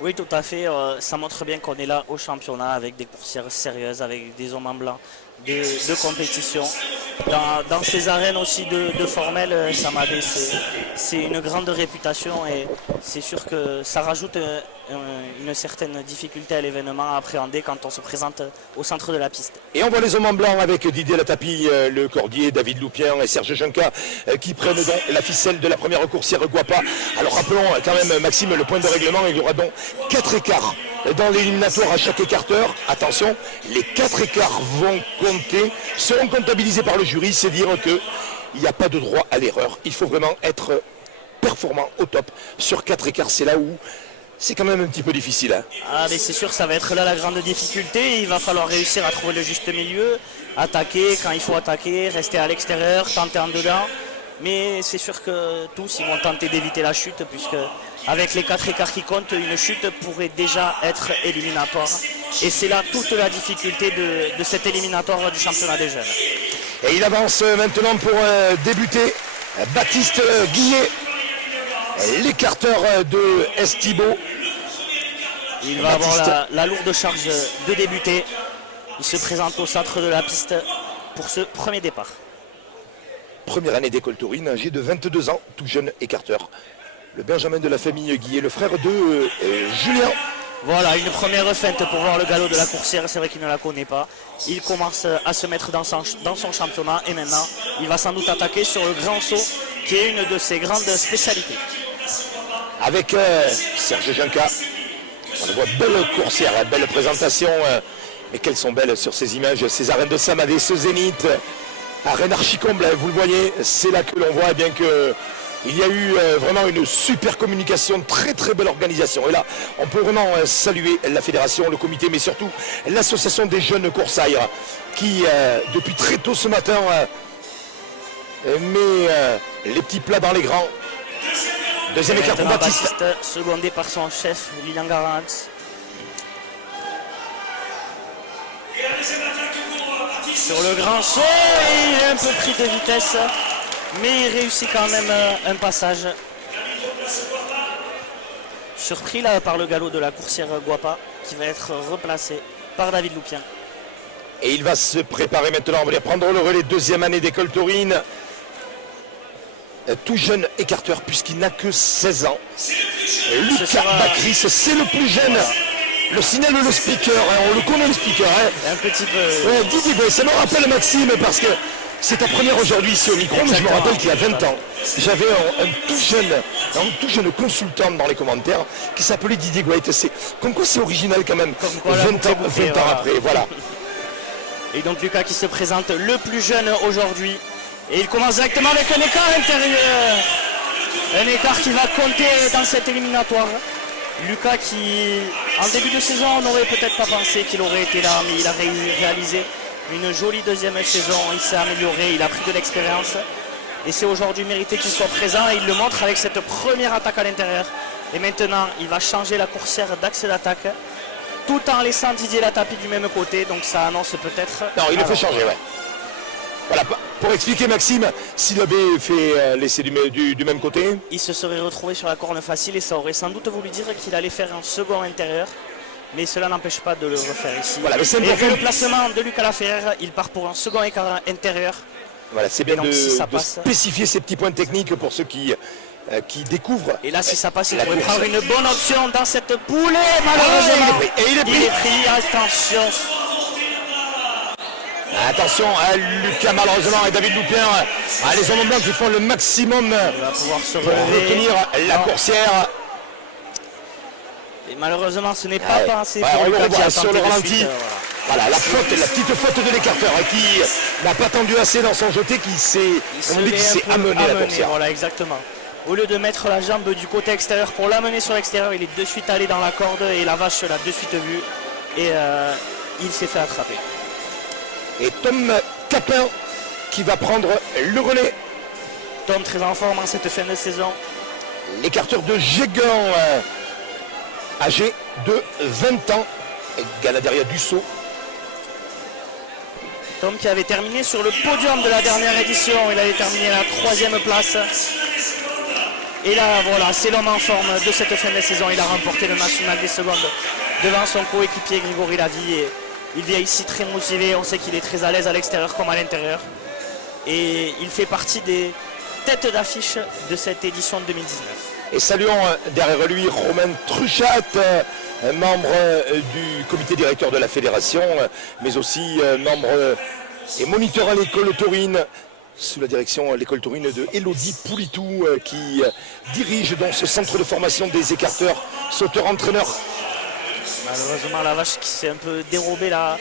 Oui, tout à fait. Ça montre bien qu'on est là au championnat avec des coursières sérieuses, avec des hommes en blanc de compétition. Dans ces arènes aussi de formel, Samadé, c'est une grande réputation et c'est sûr que ça rajoute une certaine difficulté à l'événement à appréhender quand on se présente au centre de la piste. Et on voit les hommes en blanc avec Didier Latapi, le Cordier, David Loupien et Serge Junca qui prennent donc la ficelle de la première coursière Guapa. Alors rappelons quand même, Maxime, le point de règlement, il y aura donc 4 écarts dans l'éliminatoire à chaque écarteur. Attention, les 4 écarts vont compter, seront comptabilisés par le jury, c'est dire qu'il n'y a pas de droit à l'erreur. Il faut vraiment être performant au top sur 4 écarts, c'est là où c'est quand même un petit peu difficile. Hein. Ah, mais c'est sûr, ça va être là la grande difficulté. Il va falloir réussir à trouver le juste milieu, attaquer quand il faut attaquer, rester à l'extérieur, tenter en dedans. Mais c'est sûr que tous ils vont tenter d'éviter la chute, puisque avec les 4 écarts qui comptent, une chute pourrait déjà être éliminatoire. Et c'est là toute la difficulté de cet éliminatoire du championnat des jeunes. Et il avance maintenant pour débuter. Baptiste Guillet, l'écarteur de Estibo. Il va avoir la lourde charge de débuter. Il se présente au centre de la piste pour ce premier départ. Première année d'école taurine, âgé de 22 ans, tout jeune écarteur. Le Benjamin de la famille Guillet, le frère de Julien. Voilà, une première feinte pour voir le galop de la coursière. C'est vrai qu'il ne la connaît pas. Il commence à se mettre dans son championnat et maintenant, il va sans doute attaquer sur le grand saut, qui est une de ses grandes spécialités. Avec Serge Junca, on voit belle coursière, belle présentation. Mais quelles sont belles sur ces images, ces arènes de Samadé, ce zénith. Arène archi-comble, vous le voyez, c'est là que l'on voit bien que il y a eu vraiment une super communication, très très belle organisation. Et là, on peut vraiment saluer la fédération, le comité, mais surtout l'association des jeunes coursailleurs qui, depuis très tôt ce matin, met les petits plats dans les grands. Deuxième écart pour Baptiste. Secondé par son chef, Lilian Garant. Sur le grand saut, il est un peu pris de vitesse, mais il réussit quand même un passage. Surpris là par le galop de la coursière Guapa, qui va être replacé par David Loupien. Et il va se préparer maintenant, on va aller prendre le relais, deuxième année d'école taurine. Tout jeune écarteur, puisqu'il n'a que 16 ans. Lucas Bacris, c'est le plus jeune. Voilà. Le signal de le speaker, hein, on le connaît le speaker. Hein. Un petit peu. Ouais, Didier, ça me rappelle Maxime parce que c'est ta première aujourd'hui ici au micro, mais je me rappelle qu'il y a 20 ans, j'avais un tout jeune consultant dans les commentaires qui s'appelait Didier Gouet. Comme quoi c'est original quand même, 20 ans après, voilà. Et donc Lucas qui se présente le plus jeune aujourd'hui. Et il commence directement avec un écart intérieur. Un écart qui va compter dans cette éliminatoire. Lucas qui, en début de saison, on n'aurait peut-être pas pensé qu'il aurait été là, mais il a réalisé une jolie deuxième saison. Il s'est amélioré, il a pris de l'expérience. Et c'est aujourd'hui mérité qu'il soit présent et il le montre avec cette première attaque à l'intérieur. Et maintenant, il va changer la coursière d'axe d'attaque tout en laissant Didier Latapi du même côté. Donc ça annonce peut-être... Non, il le fait changer, ouais. Voilà, pour expliquer Maxime, s'il avait fait laisser du même côté, il se serait retrouvé sur la corne facile et ça aurait sans doute voulu dire qu'il allait faire un second intérieur. Mais cela n'empêche pas de le refaire ici. Voilà, mais c'est et vu le placement de Lucas Laferrière, il part pour un second écart intérieur. Voilà, c'est bien donc, de spécifier ces petits points techniques pour ceux qui découvrent. Et là, si ça passe, il pourrait prendre une bonne option dans cette poule. Malheureusement, il est pris. Attention. Attention à Lucas malheureusement et David Loupien. Les hommes blancs qui font le maximum il va pouvoir se pour retenir la coursière. Et malheureusement ce n'est pas passé pour on le Lucas revoit sur le ralenti. Voilà la petite faute de l'écarteur qui n'a pas tendu assez dans son jeté, qui s'est amené la coursière. Voilà exactement. Au lieu de mettre la jambe du côté extérieur pour l'amener sur l'extérieur, il est de suite allé dans la corde et la vache l'a de suite vue. Et il s'est fait attraper. Et Tom Capin qui va prendre le relais. Tom très en forme en cette fin de saison. L'écarteur de Gégan, âgé de 20 ans, égal derrière Dussault. Tom qui avait terminé sur le podium de la dernière édition. Il avait terminé à la 3e place. Et là, voilà, c'est l'homme en forme de cette fin de saison. Il a remporté le national des secondes devant son coéquipier Grégory Lavie. Et il vient ici très motivé. On sait qu'il est très à l'aise à l'extérieur comme à l'intérieur. Et il fait partie des têtes d'affiche de cette édition 2019. Et saluons derrière lui Romain Truchat, membre du comité directeur de la fédération, mais aussi membre et moniteur à l'école taurine, sous la direction l'école taurine de Elodie Poulitou, qui dirige donc ce centre de formation des écarteurs, sauteurs-entraîneurs. Malheureusement, la vache qui s'est un peu dérobée là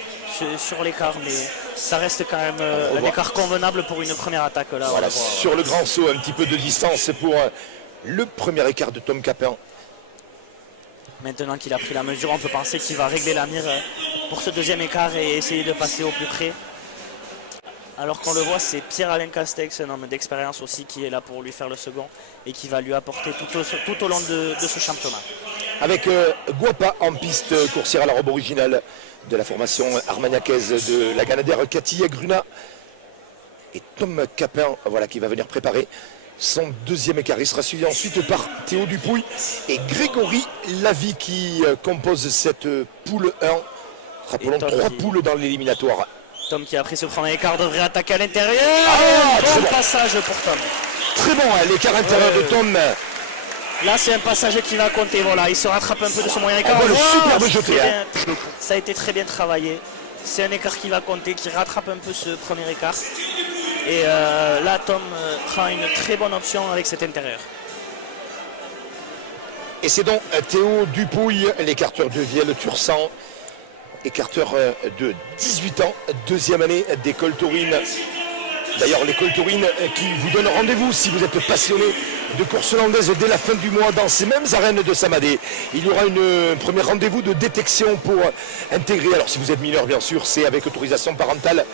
sur l'écart, mais ça reste quand même un écart convenable pour une première attaque. Là, voilà, sur le grand saut, un petit peu de distance pour le premier écart de Tom Capin. Maintenant qu'il a pris la mesure, on peut penser qu'il va régler la mire pour ce deuxième écart et essayer de passer au plus près. Alors qu'on le voit, c'est Pierre-Alain Castex, un homme d'expérience aussi, qui est là pour lui faire le second et qui va lui apporter tout au long de ce championnat. Avec Guapa en piste, coursière à la robe originale de la formation armagnacaise de la Canadière Cathy Gruna. Et Tom Capin, voilà, qui va venir préparer son deuxième écart. Il sera suivi ensuite par Théo Dupouille et Grégory Lavie qui compose cette poule 1. Rappelons 3 poules dans l'éliminatoire. Tom qui a pris ce premier écart devrait attaquer à l'intérieur. Bon passage pour Tom. Très bon, l'écart intérieur de Tom. Là c'est un passage qui va compter, voilà, il se rattrape un peu de ce moyen écart. Le superbe jeté. Ça a été très bien travaillé. C'est un écart qui va compter, qui rattrape un peu ce premier écart. Et là Tom prend une très bonne option avec cet intérieur. Et c'est donc Théo Dupouille, l'écarteur de Vielle-Tursan, écarteur de 18 ans, deuxième année d'école taurine. D'ailleurs, l'école taurine qui vous donne rendez-vous si vous êtes passionné de course landaise dès la fin du mois dans ces mêmes arènes de Samadé. Il y aura un premier rendez-vous de détection pour intégrer. Alors si vous êtes mineur, bien sûr, c'est avec autorisation parentale.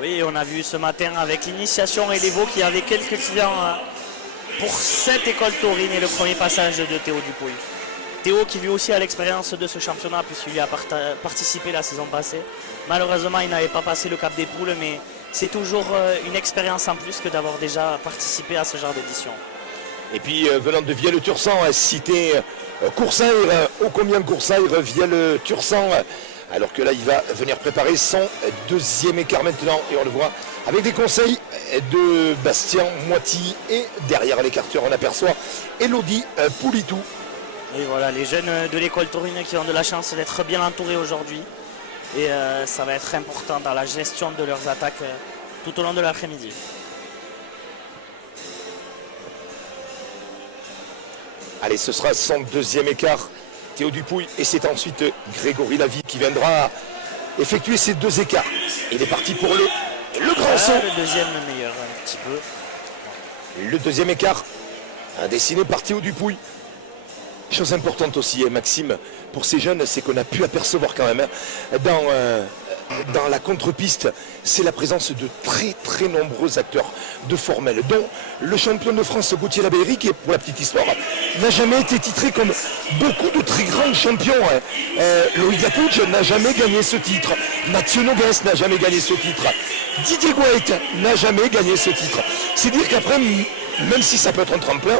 Oui, on a vu ce matin avec l'initiation et les veaux qu'il y avait quelques clients pour cette école taurine et le premier passage de Théo Dupouille. Théo qui lui aussi a l'expérience de ce championnat puisqu'il y a participé la saison passée. Malheureusement, il n'avait pas passé le cap des poules, mais c'est toujours une expérience en plus que d'avoir déjà participé à ce genre d'édition. Et puis venant de Vielle-Tursan, cité Coursaire, ô combien Coursaire, Vielle-Tursan, alors que là il va venir préparer son deuxième écart maintenant, et on le voit avec des conseils de Bastien Moiti, et derrière l'écarteur on aperçoit Elodie Poulitou. Et voilà, les jeunes de l'école taurine qui ont de la chance d'être bien entourés aujourd'hui. Et ça va être important dans la gestion de leurs attaques tout au long de l'après-midi. Allez, ce sera son deuxième écart, Théo Dupouille, et c'est ensuite Grégory Lavie qui viendra effectuer ces deux écarts. Il est parti pour le grand saut. Le deuxième meilleur un petit peu. Le deuxième écart, dessiné par Théo Dupouille. Chose importante aussi, Maxime, pour ces jeunes, c'est qu'on a pu apercevoir quand même dans la contre-piste, c'est la présence de très nombreux acteurs de formel, dont le champion de France Gauthier Labéry, qui, pour la petite histoire, n'a jamais été titré comme beaucoup de très grands champions. Loïc Lapouche n'a jamais gagné ce titre. Mathieu Nogues n'a jamais gagné ce titre. Didier Gouet n'a jamais gagné ce titre. C'est dire qu'après, même si ça peut être un tremplin,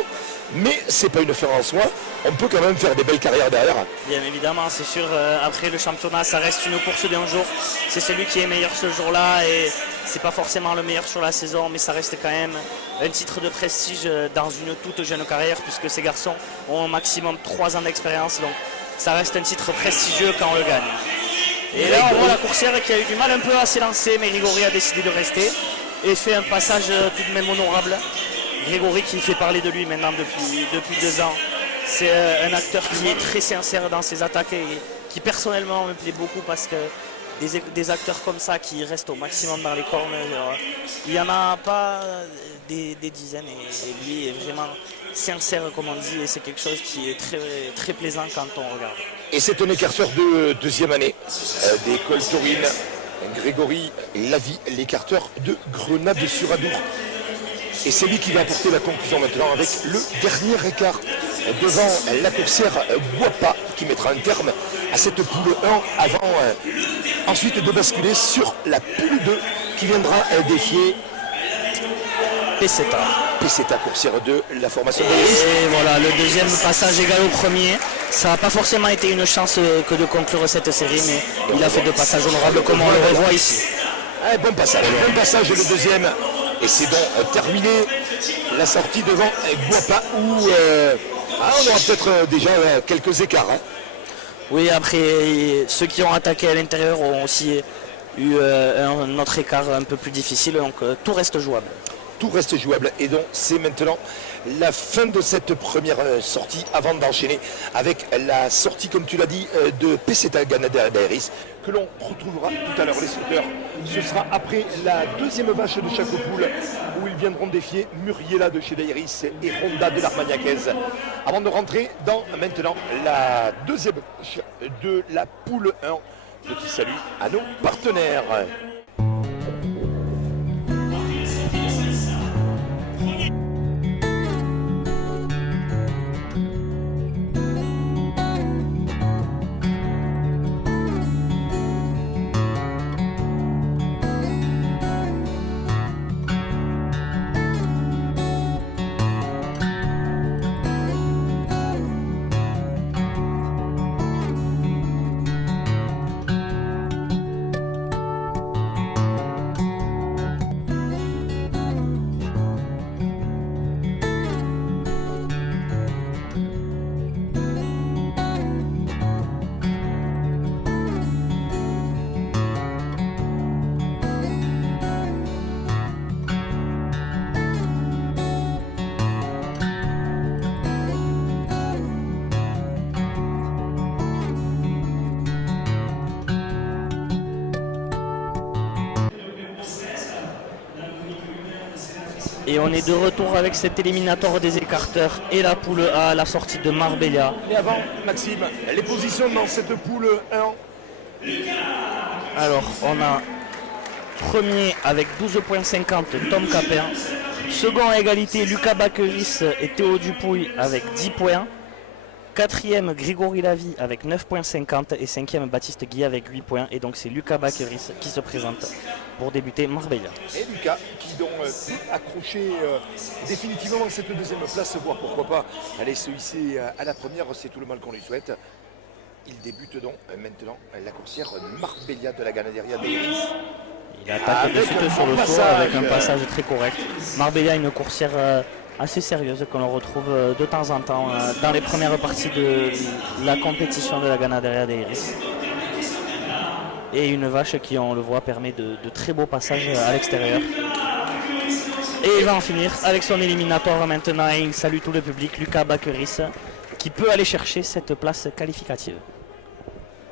mais c'est pas une fin en soi, on peut quand même faire des belles carrières derrière. Bien évidemment, c'est sûr, après le championnat, ça reste une course d'un jour. C'est celui qui est meilleur ce jour-là et c'est pas forcément le meilleur sur la saison, mais ça reste quand même un titre de prestige dans une toute jeune carrière puisque ces garçons ont au maximum 3 ans d'expérience, donc ça reste un titre prestigieux quand on le gagne. Et là, on voit la coursière qui a eu du mal un peu à s'élancer, mais Grégory a décidé de rester et fait un passage tout de même honorable. Grégory qui fait parler de lui maintenant depuis 2 ans. C'est un acteur qui est très sincère dans ses attaques et qui personnellement me plaît beaucoup parce que des acteurs comme ça qui restent au maximum dans les cornes, il n'y en a pas des dizaines et lui est vraiment sincère comme on dit et c'est quelque chose qui est très plaisant quand on regarde. Et c'est un écarteur de deuxième année d'école taurine, Grégory Lavie, l'écarteur de Grenade-sur-Adour. Et c'est lui qui va apporter la conclusion maintenant avec le dernier écart devant la coursière Guapa qui mettra un terme à cette poule 1 avant ensuite de basculer sur la poule 2 qui viendra défier Peseta. Peseta, coursière de la formation de Et voilà, le deuxième passage égal au premier. Ça n'a pas forcément été une chance que de conclure cette série, mais il a fait 2 passages honorables comme on le revoit ici. Bon passage le deuxième. Et c'est donc terminé la sortie devant Guapa où on aura peut-être déjà quelques écarts. Oui, après, ceux qui ont attaqué à l'intérieur ont aussi eu un autre écart un peu plus difficile, donc tout reste jouable. Tout reste jouable et donc c'est maintenant la fin de cette première sortie avant d'enchaîner avec la sortie, comme tu l'as dit, de Peseta Ganaderiadeiris que l'on retrouvera tout à l'heure les sauteurs. Ce sera après la deuxième vache de chaque poule où ils viendront défier Muriela de chez Dairis et Ronda de l'Armagnacaise avant de rentrer dans maintenant la deuxième vache de la poule 1. Petit salut à nos partenaires. Et on est de retour avec cet éliminatoire des écarteurs et la poule A à la sortie de Marbella. Et avant, Maxime, les positions dans cette poule 1. Alors, on a premier avec 12,50 Tom Capin. Second à égalité, Lucas Bakeris et Théo Dupouille avec 10 points. Quatrième, Grégory Lavie avec 9,50 et cinquième, Baptiste Guy avec 8 points. Et donc c'est Lucas Bakeris qui se présente pour débuter Marbella. Et Lucas qui donc peut accrocher définitivement cette deuxième place, voire pourquoi pas aller se hisser à la première, c'est tout le mal qu'on lui souhaite. Il débute donc maintenant la coursière Marbella de la Ganaderiadeiris. Il attaque de suite sur le saut avec un passage très correct. Marbella, une coursière assez sérieuse que l'on retrouve de temps en temps dans les premières parties de la compétition de la Ganaderiadeiris. Et une vache qui, on le voit, permet de très beaux passages à l'extérieur. Et il va en finir avec son éliminatoire maintenant et il salue tout le public, Lucas Bakeris, qui peut aller chercher cette place qualificative.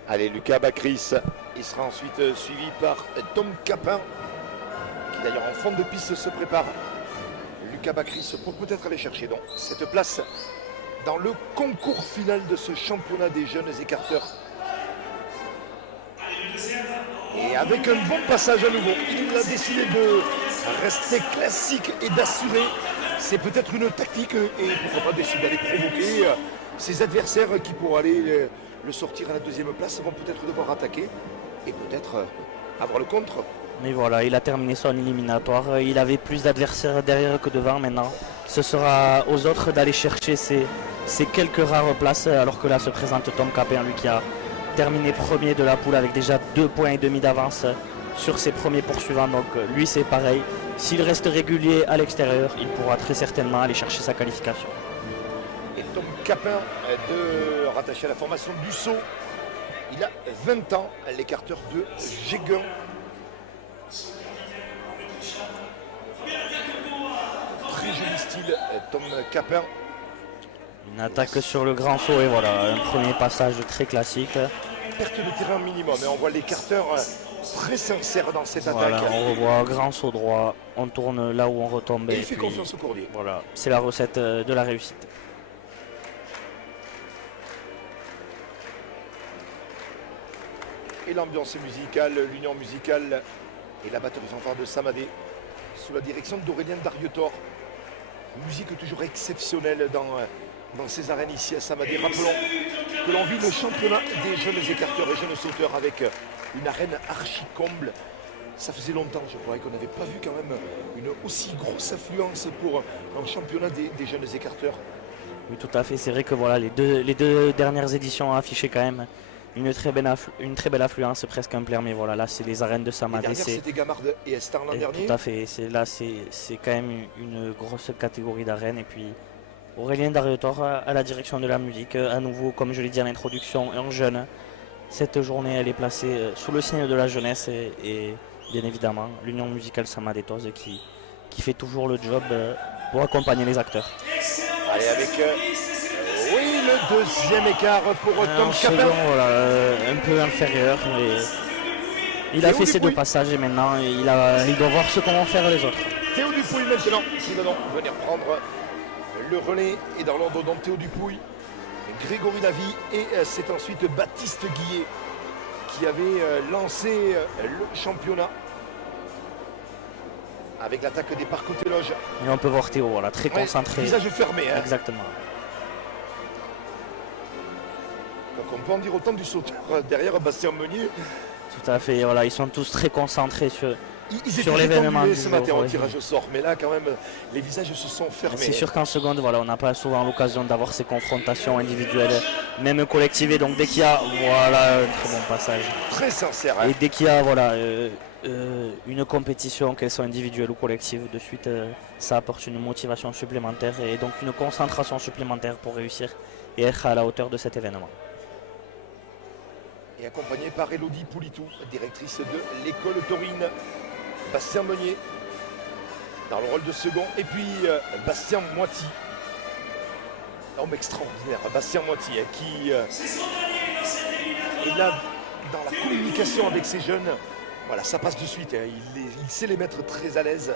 Allez, Lucas Bakeris, il sera ensuite suivi par Tom Capin, qui d'ailleurs en fond de piste se prépare. Lucas Bakeris pour peut-être aller chercher donc cette place dans le concours final de ce championnat des jeunes écarteurs. Et avec un bon passage à nouveau, il a décidé de rester classique et d'assurer. C'est peut-être une tactique et pourquoi pas décider d'aller provoquer ses adversaires qui pour aller le sortir à la deuxième place vont peut-être devoir attaquer et peut-être avoir le contre. Mais voilà, il a terminé son éliminatoire. Il avait plus d'adversaires derrière que devant maintenant. Ce sera aux autres d'aller chercher ces quelques rares places, alors que là se présente Tom Capin, lui qui a terminé premier de la poule avec déjà 2,5 points d'avance sur ses premiers poursuivants. Donc lui c'est pareil. S'il reste régulier à l'extérieur, il pourra très certainement aller chercher sa qualification. Et Tom Capin, rattaché à la formation du saut, il a 20 ans, l'écarteur de Géguin. Très joli style, Tom Capin. Une attaque sur le grand saut et voilà, un premier passage très classique. Perte de terrain minimum, et on voit l'écarteur très sincère dans cette Voilà, attaque. on revoit grand saut droit, on tourne là où on retombe. Et il fait confiance au courrier. Voilà, c'est la recette de la réussite. Et l'ambiance musicale, l'union musicale et la batterie fanfare de Samadé sous la direction d'Aurélien Darietor. Musique toujours exceptionnelle dans ces arènes ici à Samadé. Rappelons que l'on vit le championnat des jeunes écarteurs et jeunes sauteurs avec une arène archi comble Ça faisait longtemps, je crois, qu'on n'avait pas vu quand même une aussi grosse affluence pour un championnat des jeunes écarteurs. Oui, tout à fait. C'est vrai que voilà, les deux dernières éditions ont affiché quand même une très belle affluence, presque un plein. Mais voilà, là, c'est les arènes de Samadé. C'était Gamard et Estar l'an dernier. Tout à fait. Là, c'est quand même une grosse catégorie d'arènes. Et puis, Aurélien Dariotor à la direction de la musique. À nouveau, comme je l'ai dit à l'introduction, un jeune. Cette journée, elle est placée sous le signe de la jeunesse et bien évidemment, l'Union musicale samadétoise qui fait toujours le job pour accompagner les acteurs. Allez, avec oui, le deuxième écart pour Tom Capin. Voilà, un peu inférieur, mais il a fait ses deux passages et maintenant il doit voir ce qu'ont faire les autres. Théo Dupouille maintenant, qui va donc venir prendre le relais et dans l'ordre donc Théo Dupouille, Grégory Lavie et c'est ensuite Baptiste Guillet qui avait lancé le championnat avec l'attaque des parcs côté loge. Et on peut voir Théo, voilà, très concentré. Visage fermé. Hein. Exactement. Donc on peut en dire autant du sauteur derrière Bastien Meunier. Tout à fait, voilà, ils sont tous très concentrés sur l'événement. Ils étaient ce matin au ouais. tirage au sort, mais là quand même les visages se sont fermés. C'est sûr qu'en seconde, voilà, on n'a pas souvent l'occasion d'avoir ces confrontations individuelles, même collectives. Et donc dès qu'il y a voilà, un très bon passage. Très sincère. Hein. Et dès qu'il y a voilà, une compétition, qu'elle soit individuelle ou collective, de suite ça apporte une motivation supplémentaire et donc une concentration supplémentaire pour réussir et être à la hauteur de cet événement. Et accompagné par Elodie Poulitou, directrice de l'école taurine. Bastien Meunier dans le rôle de second. Et puis Bastien Moiti. Homme extraordinaire, Bastien Moiti, qui est là dans la communication avec ces jeunes. Voilà, ça passe de suite. Hein. Il sait les mettre très à l'aise.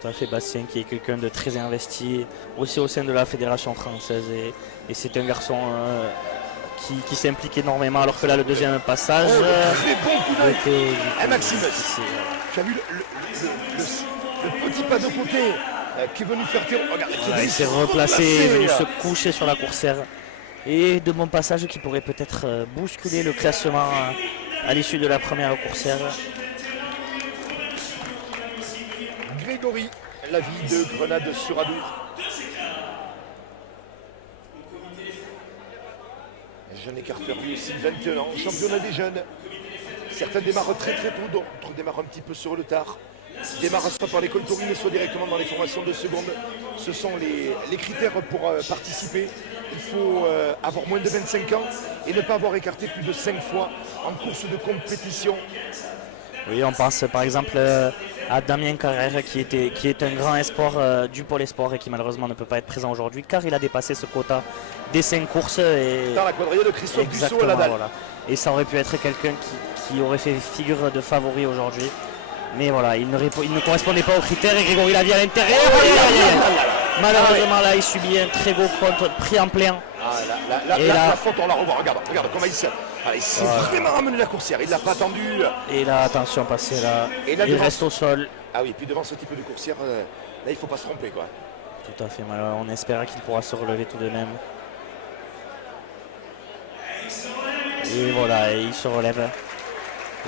Tout à fait, Bastien qui est quelqu'un de très investi, aussi au sein de la Fédération française. Et c'est un garçon qui s'implique énormément, alors que là, le deuxième passage... très bon coup d'œil. Maxime, tu as vu le petit pas de côté qui est venu faire Théo. Regarde, il s'est replacé, il est venu se coucher sur la coursière. Et de bons passages qui pourraient peut-être bousculer le classement à l'issue de la première coursière. Grégory Lavie de Grenade-sur-Adour. Jeune écarteur lui aussi, 21 ans, championnat des jeunes. Certains démarrent très tôt, d'autres démarrent un petit peu sur le tard. Démarrent soit par l'école taurine, soit directement dans les formations de seconde. Ce sont les critères pour participer. Il faut avoir moins de 25 ans et ne pas avoir écarté plus de 5 fois en course de compétition. Oui, on pense par exemple à Damien Carrère qui est un grand espoir du pôle espoir et qui malheureusement ne peut pas être présent aujourd'hui car il a dépassé ce quota des 5 courses. Et dans la quadrille de Christophe Dussault à la dalle. Voilà. Et ça aurait pu être quelqu'un qui aurait fait figure de favori aujourd'hui. Mais voilà, il ne correspondait pas aux critères et Grégory Lavie à l'intérieur. Malheureusement là, il subit un très gros contre pris en plein. La faute, on la revoit. Regarde comment il s'est vraiment ramené la coursière. Il ne l'a pas attendu. Et là, attention, passé là. Il reste au sol. Ah oui, puis devant ce type de coursière, là, il ne faut pas se tromper, quoi. Tout à fait. On espère qu'il pourra se relever tout de même. Et voilà, il se relève.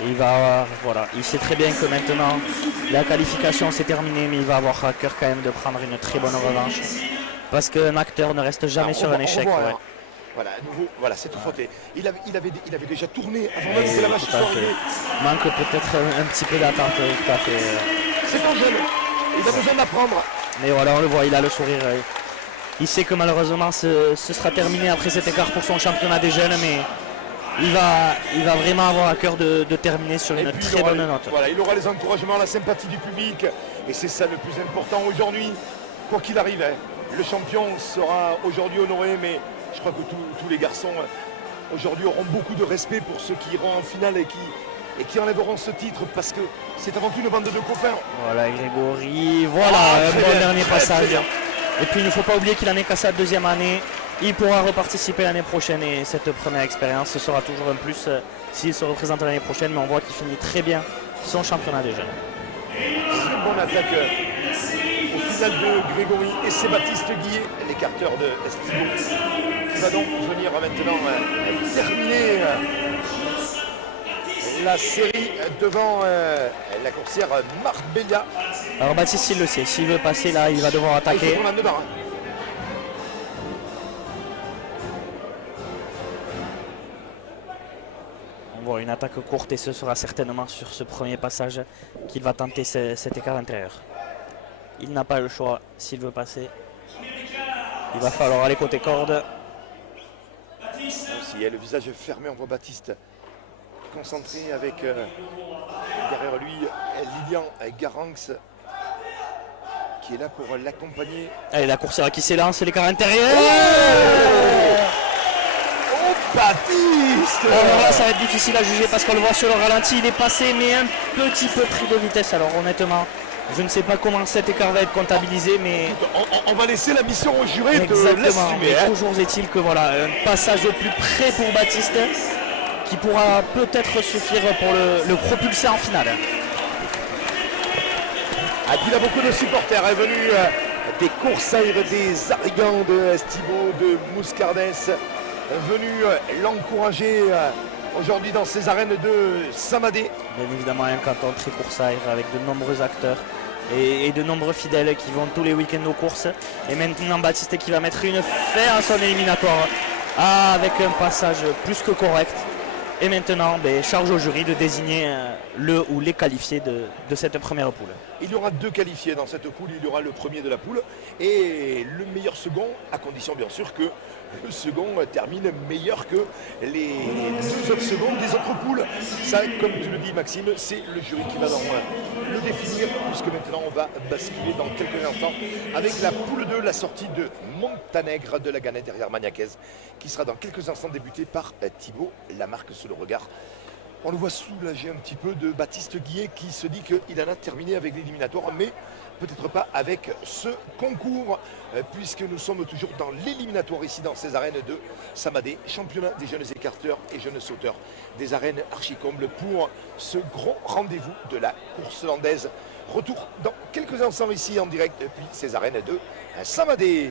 Et il va avoir, voilà, il sait très bien que maintenant la qualification s'est terminée, mais il va avoir à cœur quand même de prendre une très bonne revanche. Parce qu'un acteur ne reste jamais sur un échec. Ouais. Voilà, à nouveau, voilà, c'est tout frotté. Il avait déjà tourné avant même que la match soit arrivée. Manque peut-être un petit peu d'attente, tout à fait. C'est un jeune, il a besoin d'apprendre. Mais voilà, on le voit, il a le sourire. Il sait que malheureusement ce sera terminé après cet écart pour son championnat des jeunes, mais il va vraiment avoir à cœur de terminer sur une très bonne note. Voilà, il aura les encouragements, la sympathie du public, et c'est ça le plus important aujourd'hui. Quoi qu'il arrive, hein, le champion sera aujourd'hui honoré, mais je crois que tous les garçons aujourd'hui auront beaucoup de respect pour ceux qui iront en finale et qui enlèveront ce titre, parce que c'est avant tout une bande de copains. Voilà, Grégory, voilà, un bon dernier passage. Et puis il ne faut pas oublier qu'il en est qu'à sa deuxième année. Il pourra reparticiper l'année prochaine et cette première expérience, ce sera toujours un plus s'il se représente l'année prochaine, mais on voit qu'il finit très bien son championnat des jeunes. Très bonne attaque au final de Grégory et c'est Baptiste Guillet, l'écarteur de Estivo, qui va donc venir maintenant terminer la série devant la coursière Marbella. Alors Baptiste, il le sait, s'il veut passer là, il va devoir attaquer. On voit une attaque courte et ce sera certainement sur ce premier passage qu'il va tenter cet écart intérieur. Il n'a pas le choix s'il veut passer. Il va falloir aller côté corde. Il y a le visage fermé, on voit Baptiste concentré avec derrière lui Lilian Garanx qui est là pour l'accompagner. Allez, la coursière qui s'élance, l'écart intérieur. Oh Baptiste! Alors là, ça va être difficile à juger parce qu'on le voit sur le ralenti, il est passé mais un petit peu pris de vitesse. Alors honnêtement, je ne sais pas comment cet écart va être comptabilisé, mais on va laisser la mission au juré de exactement. l'assumer. Mais toujours est-il que voilà, un passage au plus près pour Baptiste qui pourra peut-être suffire pour le propulser en finale. Et puis il a beaucoup de supporters venus des Coursaires, des Arrigans de Estivo, de Mouscardès, venus l'encourager aujourd'hui dans ces arènes de Samadé. Bien évidemment un canton très coursaire avec de nombreux acteurs et de nombreux fidèles qui vont tous les week-ends aux courses. Et maintenant Baptiste qui va mettre une fin à son éliminatoire avec un passage plus que correct. Et maintenant, charge au jury de désigner le ou les qualifiés de cette première poule. Il y aura 2 qualifiés dans cette poule. Il y aura le premier de la poule et le meilleur second, à condition bien sûr que le second termine meilleur que les 2 autres secondes des autres poules. Ça, comme tu le dis Maxime, c'est le jury qui va le définir, puisque maintenant on va basculer dans quelques instants avec la poule 2, la sortie de Montanègre de la Ganette derrière Magnaquez, qui sera dans quelques instants débutée par Thibaut Lamarque sous le regard. On le voit soulagé un petit peu de Baptiste Guillet qui se dit qu'il en a terminé avec l'éliminatoire, mais peut-être pas avec ce concours, puisque nous sommes toujours dans l'éliminatoire ici dans ces arènes de Samadé, championnat des jeunes écarteurs et jeunes sauteurs, des arènes archi-combles pour ce grand rendez-vous de la course landaise. Retour dans quelques instants ici en direct depuis ces arènes de Samadé.